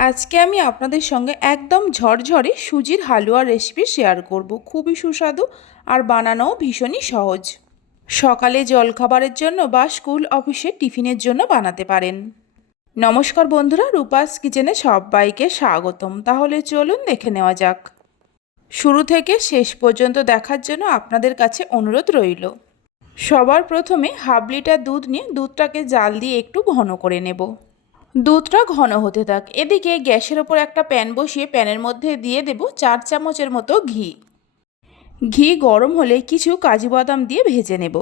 আজকে আমি আপনাদের সঙ্গে একদম ঝরঝরে সুজির হালুয়া রেসিপি শেয়ার করব। খুবই সুস্বাদু আর বানানোও ভীষণই সহজ। সকালে জলখাবারের জন্য বা স্কুল অফিসে টিফিনের জন্য বানাতে পারেন। নমস্কার বন্ধুরা, রূপাস কিচেনে সবাইকে স্বাগতম। তাহলে চলুন দেখে নেওয়া যাক। শুরু থেকে শেষ পর্যন্ত দেখার জন্য আপনাদের কাছে অনুরোধ রইল। সবার প্রথমে হাফ লিটার দুধ নিয়ে দুধটাকে জাল দিয়ে একটু ঘন করে নেব। দুধটা ঘন হতে থাক। এদিকে গ্যাসের ওপর একটা প্যান বসিয়ে প্যানের মধ্যে দিয়ে দেব চার চামচের মতো ঘি। ঘি গরম হলে কিছু কাজু বাদাম দিয়ে ভেজে নেব।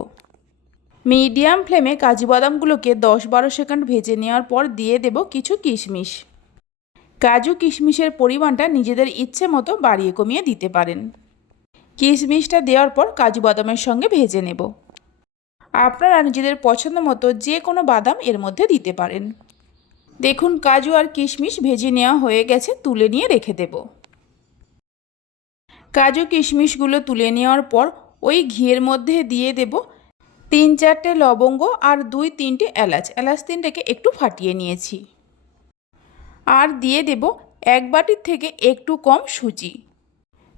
মিডিয়াম ফ্লেমে কাজু বাদামগুলোকে দশ বারো সেকেন্ড ভেজে নেওয়ার পর দিয়ে দেব কিছু কিশমিশ। কাজু কিশমিশের পরিমাণটা নিজেদের ইচ্ছে মতো বাড়িয়ে কমিয়ে দিতে পারেন। কিশমিশটা দেওয়ার পর কাজু বাদামের সঙ্গে ভেজে নেব। আপনারা নিজেদের পছন্দ মতো যে কোনো বাদাম এর মধ্যে দিতে পারেন। দেখুন কাজু আর কিশমিশ ভেজে নেওয়া হয়ে গেছে, তুলে নিয়ে রেখে দেব। কাজু কিশমিশগুলো তুলে নেওয়ার পর ওই ঘিয়ের মধ্যে দিয়ে দেব তিন চারটে লবঙ্গ আর দুই তিনটে এলাচ। এলাচ তিনটাকে একটু ফাটিয়ে নিয়েছি। আর দিয়ে দেব এক বাটির থেকে একটু কম সুজি।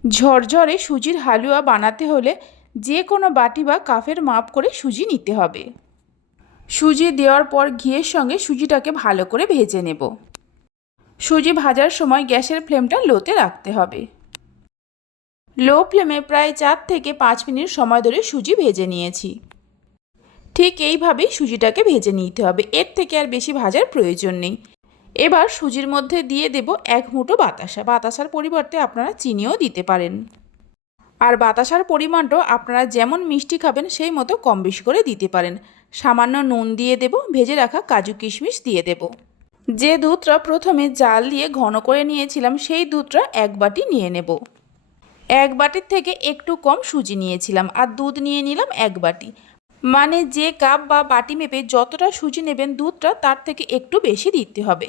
ঝরঝরে সুজির হালুয়া বানাতে হলে যে কোনো বাটি বা কাফের মাপ করে সুজি নিতে হবে। সুজি দেওয়ার পর ঘিয়ের সঙ্গে সুজিটাকে ভালো করে ভেজে নেব। সুজি ভাজার সময় গ্যাসের ফ্লেমটা লোতে রাখতে হবে। লো ফ্লেমে প্রায় চার থেকে পাঁচ মিনিট সময় ধরে সুজি ভেজে নিয়েছি। ঠিক এইভাবেই সুজিটাকে ভেজে নিতে হবে। এর থেকে আর বেশি ভাজার প্রয়োজন নেই। এবার সুজির মধ্যে দিয়ে দেব এক মুঠো বাতাসা। বাতাসার পরিবর্তে আপনারা চিনিও দিতে পারেন। আর বাতাসার পরিমাণটাও আপনারা যেমন মিষ্টি খাবেন, সেই মতো কম বেশি করে দিতে পারেন। সামান্য নুন দিয়ে দেব, ভেজে রাখা কাজু কিশমিশ দিয়ে দেব। যে দুধটা প্রথমে জাল দিয়ে ঘন করে নিয়েছিলাম, সেই দুধটা এক বাটি নিয়ে নেব। এক বাটির থেকে একটু কম সুজি নিয়েছিলাম আর দুধ নিয়ে নিলাম এক বাটি। মানে যে কাপ বা বাটি মেপে যতটা সুজি নেবেন দুধটা, তার থেকে একটু বেশি দিতে হবে।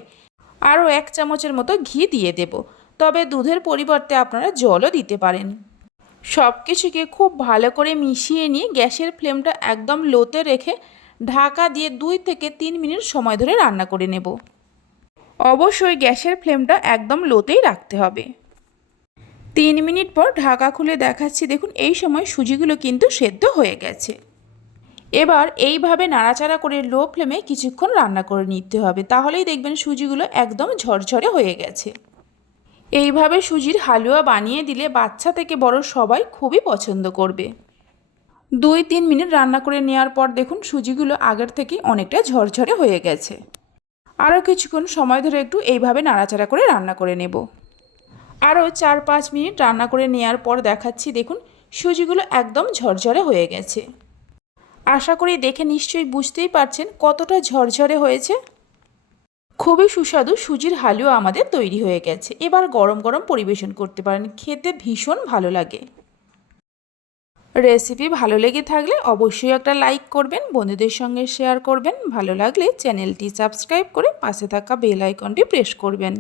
আরও এক চামচের মতো ঘি দিয়ে দেব। তবে দুধের পরিবর্তে আপনারা জলও দিতে পারেন। সব কিছুকে খুব ভালো করে মিশিয়ে নিয়ে গ্যাসের ফ্লেমটা একদম লোতে রেখে ঢাকা দিয়ে দুই থেকে তিন মিনিট সময় ধরে রান্না করে নেব। অবশ্যই গ্যাসের ফ্লেমটা একদম লোতেই রাখতে হবে। তিন মিনিট পর ঢাকা খুলে দেখাচ্ছি, দেখুন এই সময় সুজিগুলো কিন্তু সেদ্ধ হয়ে গেছে। এবার এইভাবে নাড়াচাড়া করে লো ফ্লেমে কিছুক্ষণ রান্না করে নিতে হবে, তাহলেই দেখবেন সুজিগুলো একদম ঝরঝরে হয়ে গেছে। এইভাবে সুজির হালুয়া বানিয়ে দিলে বাচ্চা থেকে বড় সবাই খুবই পছন্দ করবে। দুই তিন মিনিট রান্না করে নেওয়ার পর দেখুন সুজিগুলো আগের থেকে অনেকটা ঝরঝরে হয়ে গেছে। আরও কিছুক্ষণ সময় ধরে একটু এইভাবে নাড়াচাড়া করে রান্না করে নেব। আরও চার পাঁচ মিনিট রান্না করে নেওয়ার পর দেখাচ্ছি দেখুন সুজিগুলো একদম ঝরঝরে হয়ে গেছে। আশা করি দেখে নিশ্চয়ই বুঝতেই পারছেন কতটা ঝরঝরে হয়েছে। খুবই সুস্বাদু সুজির হালুয়া আমাদের তৈরি হয়ে গেছে। এবার গরম গরম পরিবেশন করতে পারেন। খেতে ভীষণ ভালো লাগে। রেসিপি ভালো লেগে থাকলে অবশ্যই একটা লাইক করবেন, বন্ধুদের সঙ্গে শেয়ার করবেন। ভালো লাগলে চ্যানেলটি সাবস্ক্রাইব করে পাশে থাকা বেল আইকনটি প্রেস করবেন।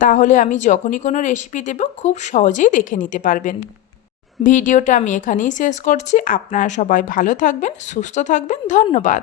তাহলে আমি যখনই কোনো রেসিপি দেব, খুব সহজেই দেখে নিতে পারবেন। ভিডিওটা আমি এখানেই শেষ করছি। আপনারা সবাই ভালো থাকবেন, সুস্থ থাকবেন। ধন্যবাদ।